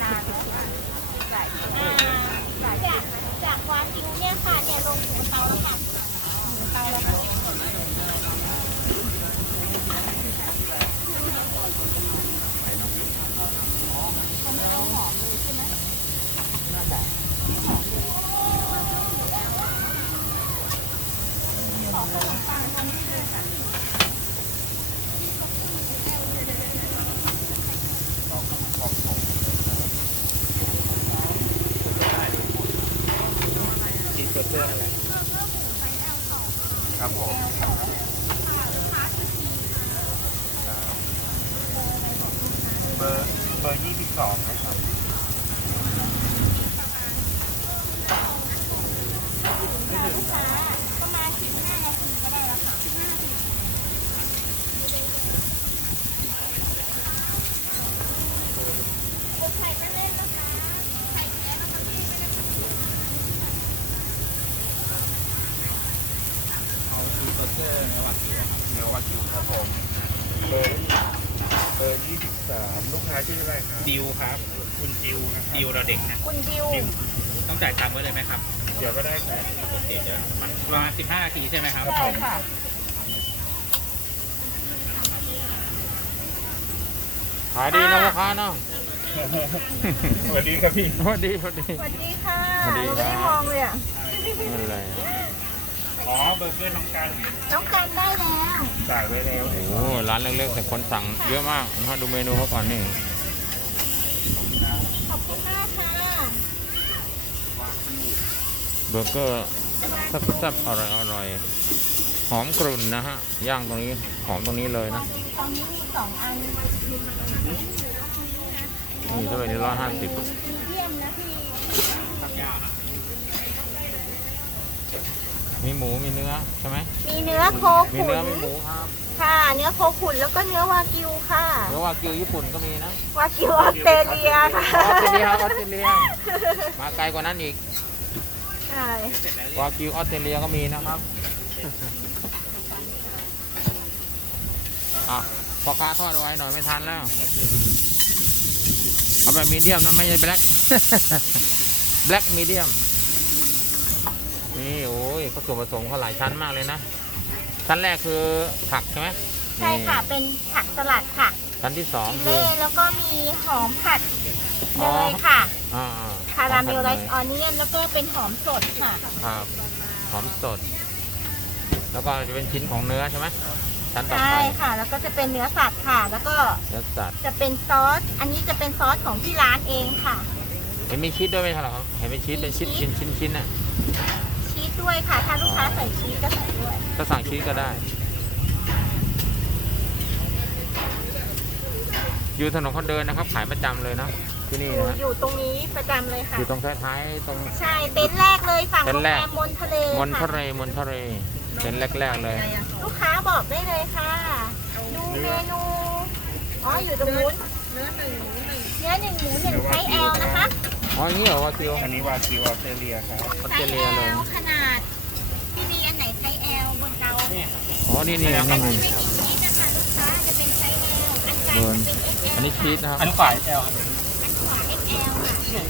นานแล้วค่ะจากจากวางทิ้งเนี่ยค่ะเนี่ยลงถึงเตาแล้วค่ะเตาแล้วค่ะเขาไม่เอาหอมเลยใช่ไหมขอขนมปังทำให้ด้วยค่ะ กินเบอร์เกอร์อะไรครับผมเบอร์เบอร์ยี่สิบสองนะครับ ลูกค้าประมาณ15นาทีก็ได้แล้วค่ะ15นาทีอบไข่ก็เล่นนะคะ ไข่แท้นะคะพี่ไม่ได้ผัด เอาชีสเบอร์เกอร์เนื้อวากิวเนื้อวากิวครับผมเบอร์เบอร์ยี่สิบสามลูกค้าชื่ออะไรครับ ดิวครับ คุณจิวนะครับดิวเราเด็กนะ คุณดิวดิวต้องจ่ายตังค์ไว้เลยไหมครับ เดี๋ยวก็ได้ครับโอเคเดี๋ยวประมาณ15นาทีใช่ไหมครับใช่ค่ะขายดีนะพ่อค้าเนาะสวัสดีครับพี่สวัสดีสวัสดีสวัสดีค่ะสวัสดีเราครับไม่ได้มองเลยอะนั่นแหละอ๋อเบอร์เกอร์น้องกันน้องกันได้แล้วจ่ายไว้แล้วโอ้โหร้านเล็กๆแต่คนสั่งเยอะมากนะฮะดูเมนูเขาก่อนนี่ ขอบคุณมากค่ะ เบอร์เกอร์แซ่บๆอร่อยอร่อยหอมกรุ่นนะฮะ ย่างตรงนี้หอมตรงนี้เลยนะตอนนี้มีสองอันนี่เท่าไหร่นี่ร้อยห้าสิบมีเยี่ยมนะพี่มีหมูมีเนื้อใช่ไหมมีเนื้อโคมีขุเนื้อนมีหมูครับค่ะ เนื้อโคขุนแล้วก็เนื้อวากิวค่ะ เนื้อวากิวญี่ปุ่นก็มีนะวากิวออสเตรเลียค่ะออสเตรเลียออสเตรเลียมาไกลกว่านั้นอีก ใช่วากิวออสเตรเลียก็มีนะครับอะพอค้าทอดเอาไว้หน่อยไม่ทันแล้ว เอาแบบมีเดียมนะไม่ใช่แบล็กแบล็กมีเดียมนี่โอ้ยเขาส่วนผสมเขาหลายชั้นมากเลยนะ ชั้นแรกคือผักใช่ไหมใช่ค่ะ เป็นผักสลัดค่ะ ชั้นที่สองคืเล่อแล้วก็มีหอมผัดอ๋เนอยค่ะ อ่าคาราเมลไลหอซ์ผัดออนเนียนแล้วก็เป็นหอมสดค่ะ ครับหอมสด แล้วก็จะเป็นชิ้นของเนื้อใช่ไหมชั้นต่อใช่ไปค่ะ แล้วก็จะเป็นเนื้อสัตว์ค่ะ แล้วก็เนื้อสัตว์จะเป็นซอส อันนี้จะเป็นซอสของที่ร้านเองค่ะ เห็นมีชีสด้วยไหมครับเห็นมีชีสเป็นชิ้นชิ้นชิ้นชิ้นอะชีสด้วยค่ะ ถ้าลูกค้าใส่ชีสก็ใส่ด้วยถ้าสั่งชีสก็ได้ อยู่ถนนคนเดินนะครับ ขายประจำเลยนะ ที่นี่อยู่นะอยู่ตรงนี้ประจำเลยค่ะ อยู่ตรงท้ายๆตรง ใช่ เต็นท์แรกเลยฝั่งเต็โรนท์งแรแรก มมนทะเลมนทะค่ะเลมนทะเลเป็นแรกๆเลย ลูกค้าบอกได้เลยค่ะ ดูเมนู อ๋อ อยู่ตรงนู้นเนื้อหนึ่งหมูหนึ่งเนื้อหนึ่งหมูหนึ่งไซส์ L นะคะอ๋ออย่างนี้เหรอวากิวอันนี้วากิวออสเตรเลียครับออสไซเตรส์เลียเลย L ขนาด พี่มีอันไหนไซส์ L บนเตา อ๋อนี่นี่อันี่นนี่ที่ไม่มีชีสนะคะลูกค้าจะเป็นไซส์ L อันกลางเบิร์นจะเป็น XL อันนี้ชีสนะครับอันขวาแอลอันขวา XL 80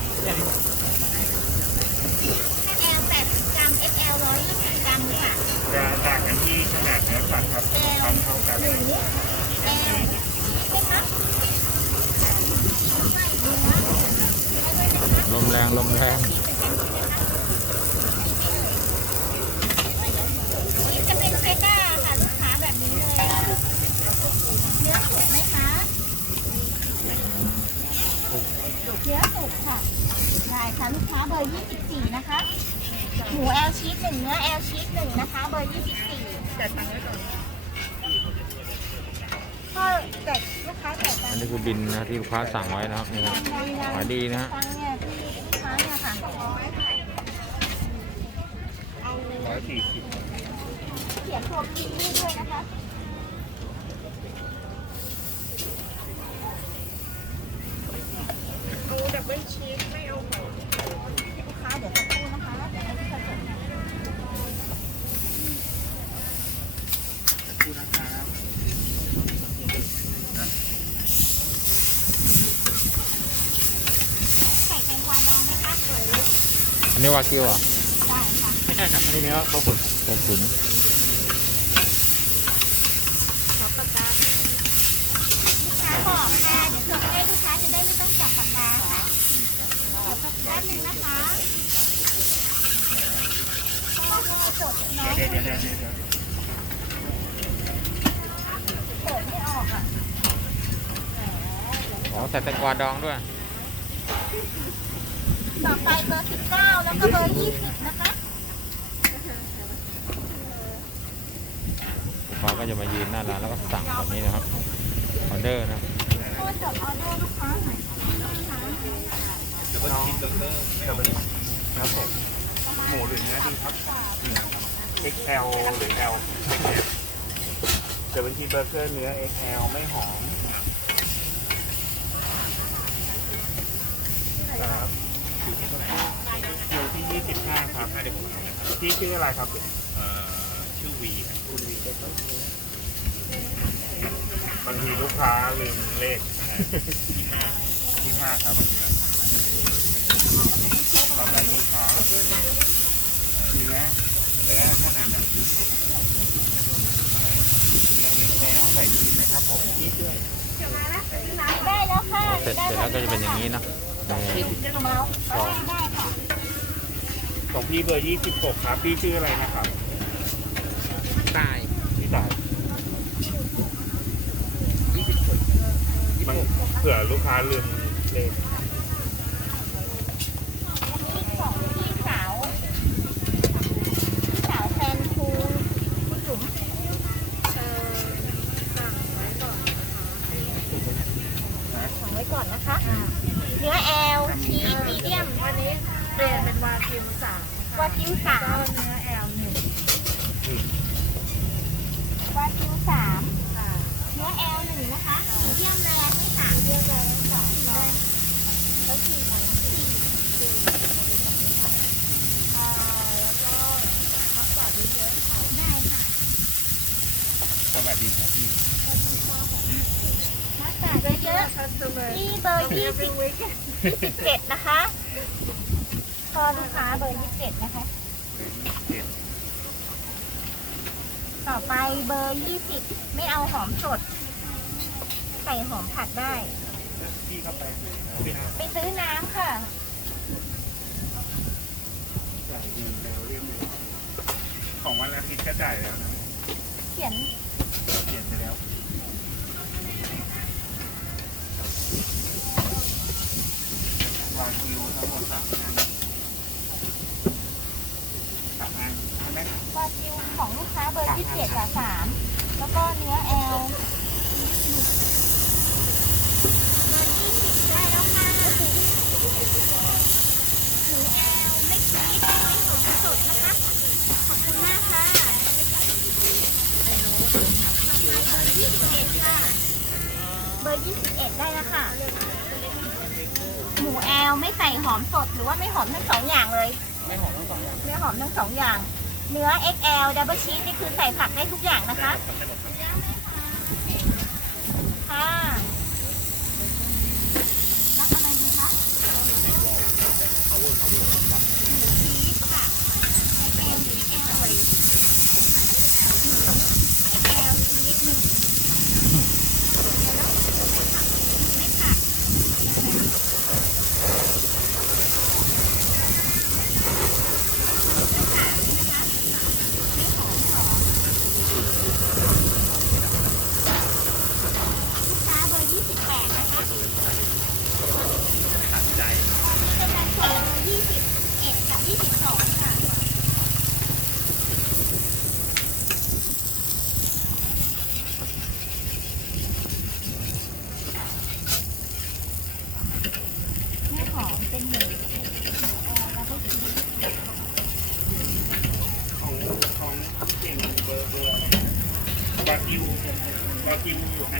กรัม XL 120กรัมค่ะจะต่างกันที่ขนาดเนื้อสัตว์ครับทำเท่ากันหนึ่งนิด L ใช่ไหมคะลมแรงลมแรง นี่จะเป็นเฟต้าค่ะลูกค้าแบบนี้เลย เนื้อสุกไหมคะ เนื้อสุกค่ะ ได้ค่ะลูกค้าเบอร์ 24 นะคะ หมูแอลชีสหนึ่งเนื้อแอลชีสหนึ่งนะคะ เบอร์ 24จัดตังค์ไว้ก่อนก็แต่ลูกค้าจ่ายตังอันค์นี้คือบินนะที่ลูกค้าสั่งไว้นะครับนี่ครับขายดีนะฮะตังค์เนี่ยที่ลูกค้าเนี่ยค่ะร้อยสี่สิบเขียนตัวพีนี่ด้วยนะคะ เอาดับเบิลชีสไม่เอาหมูลูกค้าเดี๋ยวสักครู่นะคะเดี๋ยวจะจดให้ คู่นะครับ อั นนี้วากิวเหรอะได้ค่ะไม่ใช่ครับอันนี้เนื้อโคขุนโคขุนขอบปากกาลูกค้าบอกค่ะเดี๋ยวจดให้ลูกค้าจะได้ไม่ต้องจับปากกาค่ะขอแป๊บนึงนะคะเพราะว่าจดน้อยเดี๋ยวเดี๋ยวเดี๋ยวเดี๋ยวเปิดไม่ออกอะอ๋อใส่แตงกวาดองด้วย ต่อไปเบอร์19แล้วก็เบอร์20นะคะลูกค้าก็จะมายืนหน้าร้านแล้วก็สั่งแบบนี้นะครับออเดอร์นะโทษจดออเดอร์ลูกค้าหน่อยน้องจะเป็นครับผมหมูหรือเนื้อดีครับ XL หรือ L จะเป็นชีสเบอร์เกอร์เนื้อ XL ไม่หอมครับอยู่ที่ เท่าไหร่อยู่ที่25ครับเดี๋ยวผมทำนะครับที่ชื่ออะไรครับเอ่อชื่อวีครับคุณวีก็ไปบางทีลูกค้าลืมเลขยี่ห้า25ครับรับได้ลูกค้าเนื้อเนื้อขนาดแบบนี้เนื้อ XL ใส่ชีสไหมครับผมชีสด้วยได้วค่ะเสร็จเสร็จแล้วก็จะเป็นอย่างนี้เนาะ ของพี่เบอร์26ครับ พี่ชื่ออะไรนะครับ ตายพี่ตายมันเผื่อลูกค้าลืมเลข อันนี้ของพี่สาวพี่สาวแฟนครูคุณจุ๋มสั่งไว้ก่อนนะคะ เนื้อแอลชีสมีเดียม วันนี้เปลี่ยนเป็นวากิวสาม วากิวสา ก็ ม เนื้อแอลหนึ่ง วากิวสาม ค่ะ เนื้อแอลหนึ่งนะคะมีเดียมแรร์ไม่ค่ะ เรียกอะไรสาม แล้วสี่ค่ะ อ่าแล้วก็พักต่อเยอะๆค่ะ ได้ค่ะ ส วัสดีครับพี่หน้าตาเยอะๆนี่เบอร์ยี่สิบเจ็ดนะคะพอลูกค้าเบอร์ยี่สิบเจ็ดนะคะ ต่อไปเบอร์ยี่สิบไม่เอาหอมสดใส่หอมผัดได้ พี่เข้าไปไปซื้อน้ำค่ะ จ่ายเงินแล้วเรียบร้อยของวันอาทิตย์ก็จ่ายแล้วนะ 21 ค่ะ เบอร์ 21 ได้แล้วค่ะ หมูแอลไม่ใส่หอมสดหรือว่าไม่หอมทั้งสองอย่างเลย ไม่หอมทั้งสองอย่าง ไม่หอมทั้งสองอย่าง เนื้อ XL Double Cheese นี่คือใส่ผักได้ทุกอย่างนะคะ ค่ะ 21กับ 22 ค่ะ แม่หอมเป็นหมูหมูแอร์แล้วก็ชีส ของของเก่งเบอร์เบอร์อะไรนะวากิววากิวอยู่ไหน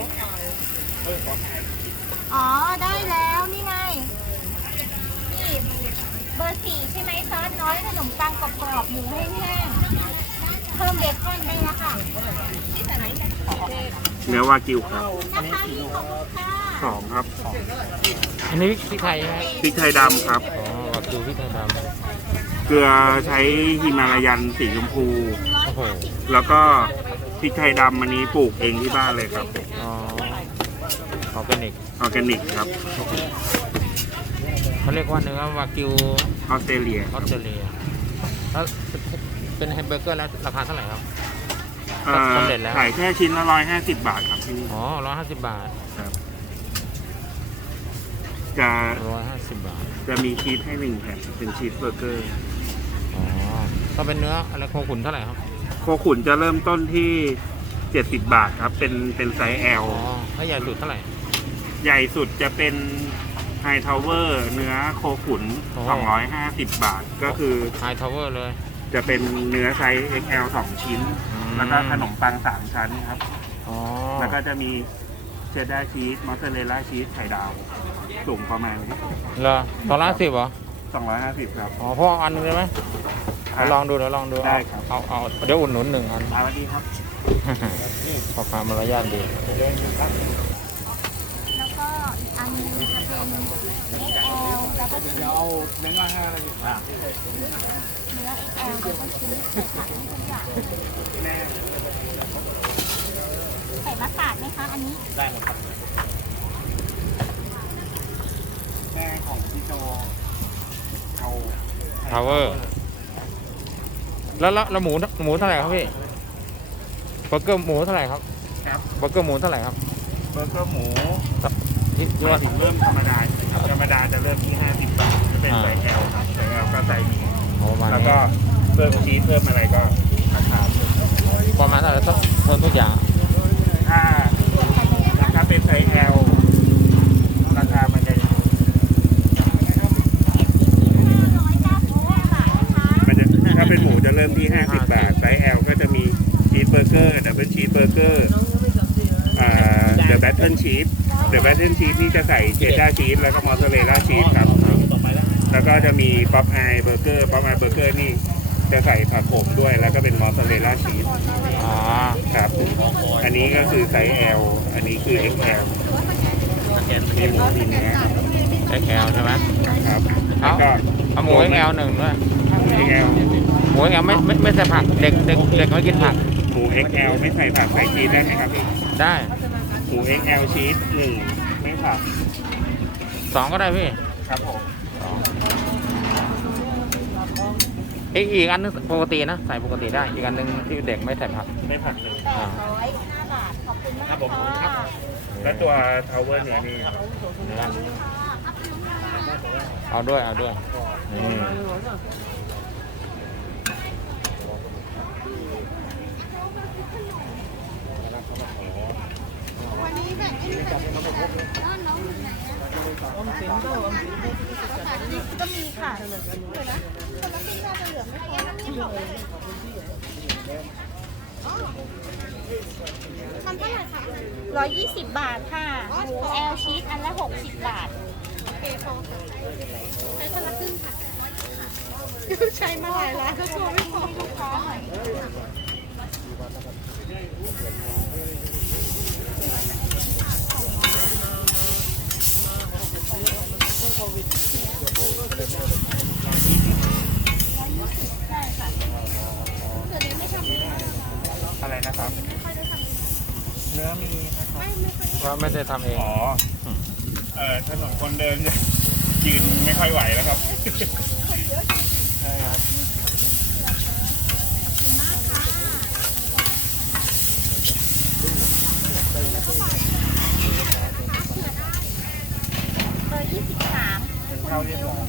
เออขอถ่าย อ๋อ ได้แล้วนี่ไง นี่เบอร์สี่ใช่ไหมซ อสน้อยขนมปังกรอบๆหมูแห้งๆเพิ่มเบคอนได้แล้วค่ะเนื้อวากิวครับนะคะนี่ขอบคุณค่ะสองครับอันนี้พริกไทยใช่ไหมพริกไทยดำครับ อ๋อวาดูพี่ไทยดเกลือใช้ฮิมาลายันสีชมพูำโอ้โหแล้วก็พริกไทยดำอันนี้ปลูกเองที่บ้านเลยครับ อ๋อออร์แกนิกออร์แกนิกครับ เขาเรียกว่าเนื้อวากิวออสเตรเลียออสเตรเลียแล้วเป็นแฮมเบอร์เกอร์แล้วราคาเท่าไหร่ครับ เอ่อสำเร็จแล้ว ขายแค่ชิ้นละร้อยห้าสิบบาทครับที่นี่อ๋อร้อยห้าสิบบาทครับจะร้อยห้าสิบบาท จะมีชีสให้หนึ่งแผ่นเป็นชีสเบอร์เกอร์ อ๋อถ้าเป็นเนื้ออะไรโคขุนเท่าไหร่ครับ โคขุนจะเริ่มต้นที่เจ็ดสิบบาทครับ เป็นเป็นไซส์ L อ๋อถ้าใหญ่สุดเท่าไหร่ ใหญ่สุดจะเป็น ไฮทาวเวอร์เนื้อโคขุน โอ้ 250 บาท ก็คือไฮทาวเวอร์เลยจะเป็นเนื้อไซส์ XL 2 ชิ้นอืมแล้วก็ขนมปัง 3 ชั้นครับ อ๋อแล้วก็จะมีเชดดาร์ชีสมอสซาเรลล่าชีสไข่ดาวสูงประมาณนี้เหรอตอนละสิบเหรอ 250 ครับ อ๋อพ่อเอาอันหนึงได้ไหมเดี๋ยวลองดูเดี๋ยวลองดูได้เอาครับเอาเอาเดี๋ยวอุ่นหนุนหนึ่งอันเอาวันนี้ครับพ่อค้ามารยาทดี แล้วก็อีกอันหนึงจะ เป็น XL แล้วก็ชิ้นเอาเนื้อห้านาทีอะเนื้อ XL แล้วก็ชิ้นใส่ผักให้ทุกอย่างแม่ใส่มะกาดไหมคะอันนี้ ได้หมดครับแม่ของพี่โจเอาทาวเวอร์แล้วแล้วแล้วหมูหมูเท่าไหร่ครับพี่เบอร์เกอร์หมูเท่าไหร่ครับครับเบอร์เกอร์หมูเท่าไหร่ครับเบอร์เกอร์หมู ที่ที่มาว่าถึงเริ่มธรรมดาธรรมดาจะเริ่มที่ 50 บาทจะเป็นไซส์ L ครับไซส์ L ก็ไซส์นี้โอ้ประมาณแล้วนี้ก็เพิ่มชีสเพิ่มอะไรก็ราคาเพิ่ม ประมาณเท่าไหร่ต้องเพิ่มทุกอย่าง ถ้าถ้าเป็นไซส์ L ราคามันจะ ร้อยเก้าสิบห้าบาทนะคะ มันจะถ้าเป็นหมูจะเริ่มที่ 50 บาท ไซส์ L ก็จะมีชีสเบอร์เกอร์ดับเบิลชีสเบอร์เกอร์อ่าเดอะแบทเทิลชีสเดอะแบทเทิลชีสนี่จะ ใส่เชดดาร์ชีสแล้วก็มอสซาเรลล่าชีสครับ แล้วก็จะมีป๊อปไอเบอร์เกอร์ป๊อปไอเบอร์เกอร์นี่จะใส่ผักโขมด้วยแล้วก็เป็นมอสซาเรลล่าชีสอ๋อครับอันนี้ก็คือไซส์ L อันนี้คือ XL มีหมูมีเนื้อ XL ใช่ไหมครับเอาแล้วก็เอาหมู XL หนึ่งด้วย XL หมู XL ไม่ไม่ไม่ใส่ผักเด็กเด็กเด็กไม่กินผักหมู XL ไม่ใส่ผักใส่ชีสได้ไหมครับพี่ได้หมู XL ชีสหนึ่ง ไม่ผักสองก็ได้พี่ครับผมอีกอีกอันนึงปกตินะ ใส่ปกติได้ อีกอันนึงที่เด็กไม่ใส่ผักไม่ผักเลยแปดร้อยห้าบาท ขอบคุณมากครับผมค่ะแล้วตัวทาวเวอร์เนี่ยนี่เนื้อเอาด้วยเอาด้วยนี่ วันนี้แบบอ้นี่แบบน้องน้องอยู่ไหนอะอมสินก็อมสินก็มีค่ะเดี๋ยวนะคนละครึ่งน่าจะเหลือไม่พอน้ำจิ้มบอกเลยอ๋อทำเท่าไหร่คะร้อยยี่สิบบาทค่ะหมูแอลชีสอันละหกสิบบาทโอเคพอค่ะใช้คนละครึ่งค่ะใช้มาหลายร้านก็ชัวร์ไม่พอลูกค้าหน่อย อะไรนะครับ เนื้อมีนะครับ ก็ ไม่ได้ทำเอง อ๋อเออถนนคนเดินจะยืนไม่ค่อยไหวแล้วครับใช่ครับเบอร์ยี่สิบสามเป็นข้าวเรียบร้อย